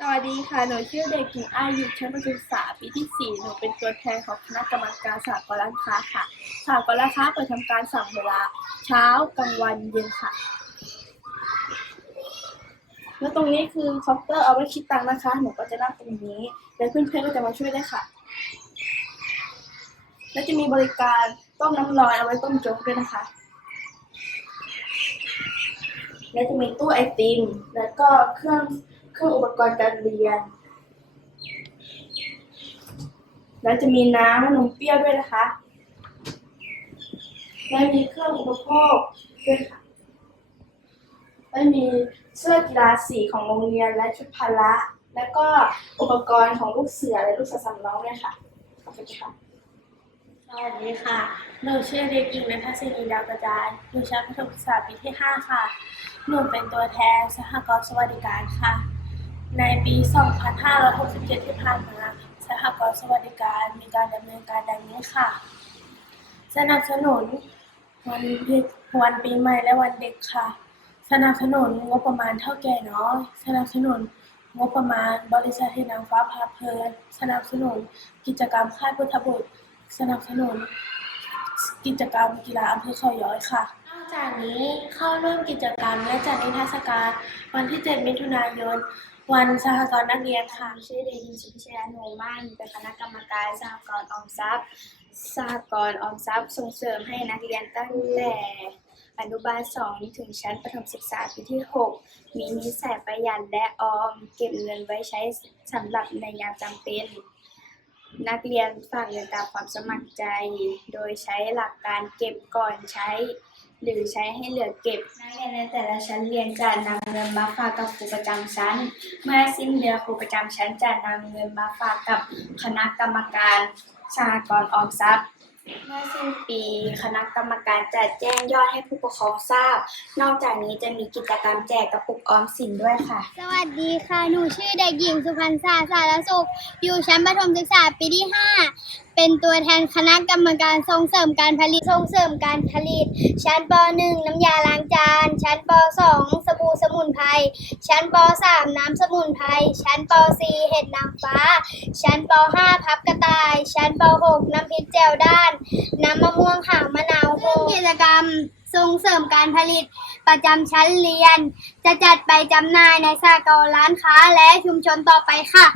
สวัสดีค่ะ หนูชื่อเด็กหญิงอายุชั้นประถมศึกษาปีที่ 4 หนูเป็นตัวแทนของคณะกรรมการสหกรณ์ร้านค้าค่ะสหกรณ์ร้านค้าเปิดทำการสั่งเวลาเช้ากลางวันเย็นค่ะ แล้วตรงนี้คือเคาน์เตอร์เอาไว้คิดตังค์นะคะ หนูก็จะนั่งตรงนี้ แล้วเพื่อนๆก็จะมาช่วยได้ค่ะ แล้วจะมีบริการต้มน้ำร้อนเอาไว้ต้มโจ๊กด้วยนะคะ และจะมีตู้ไอติม แล้วก็เครื่อง เครื่องอุปกรณ์การเรียน แล้วจะมีน้ำและนมเปรี้ยวด้วยนะคะ และมีเครื่องอุปโภคด้วยค่ะ และมีเสื้อกีฬาสีของโรงเรียนและชุดพละ แล้วก็อุปกรณ์ของลูกเสือและลูกเสือสำรองด้วยค่ะ ขอบคุณค่ะสวัสดีค่ะหนูชื่อเด็กหญิงนัทศินีดาวกระจายอยู่ชั้นประถมศึกษาปีที่ 5 ค่ะ หนูเป็นตัวแทนสหกรณ์สวัสดิการค่ะ ในปี 2567 ที่ผ่านมา สหกรณ์สวัสดิการมีการดำเนินการดังนี้ค่ะ สนับสนุนวันเด็กวันปีใหม่และวันเด็กค่ะ สนับสนุนงบประมาณเท่าแก่น้อย สนับสนุนงบประมาณ บริษัทที่นางฟ้าพาเพลิน สนับสนุนกิจกรรมค่ายพุทธบุตร สนับสนุนกิจกรรมกีฬาอำเภอเขาย้อยค่ะ นอกจากนี้เข้าร่วมกิจกรรมและจัดนิทรรศการวันที่ 7 มิถุนายน วันสหกรณ์นักเรียนค่ะ ชื่อเด็กหญิงสุพิชยาโนมันเป็นคณะกรรมการสหกรณ์ออมทรัพย์สหกรณ์ออมทรัพย์ส่งเสริมให้นักเรียนตั้งแต่อนุบาล2ถึงชั้นประถมศึกษาปีที่ 6 มีนิสัยประหยัดและออม เก็บเงินไว้ใช้สำหรับในยามจำเป็น นักเรียนฝากเงินตามความสมัครใจ โดยใช้หลักการเก็บก่อนใช้ หรือใช้ให้เหลือเก็บ นักเรียนในแต่ละชั้นเรียนจะนำเงินมาฝากกับครูประจำชั้น เมื่อสิ้นเดือนครูประจำชั้นจะนำเงินมาฝากกับคณะกรรมการสหกรณ์ออมทรัพย์ เมื่อสิ้นปีคณะกรรมการจะแจ้งยอดให้ผู้ปกครองทราบ นอกจากนี้จะมีกิจกรรมแจกกระปุกออมสินด้วยค่ะ สวัสดีค่ะ หนูชื่อเด็กหญิงสุพรรณสาสารสุข อยู่ชั้นประถมศึกษาปีที่ 5 เป็นตัวแทนคณะกรรมการส่งเสริมการผลิตส่งเสริมการผลิต ชั้นป .1 น้ำยาล้างจาน ชั้นป .2 สบู่สมุนไพร ชั้นป .3 น้ำสมุนไพร ชั้นป .4 เห็ดนางฟ้า ชั้นป .5 พับกระต่าย ชั้นป .6 น้ำพริกแจ่วด้าน น้ำมะม่วงหางมะนาวโฮกิจกรรมส่งเสริมการผลิตประจำชั้นเรียน จะจัดไปจำหน่ายในสากลร้านค้าและชุมชนต่อไปค่ะ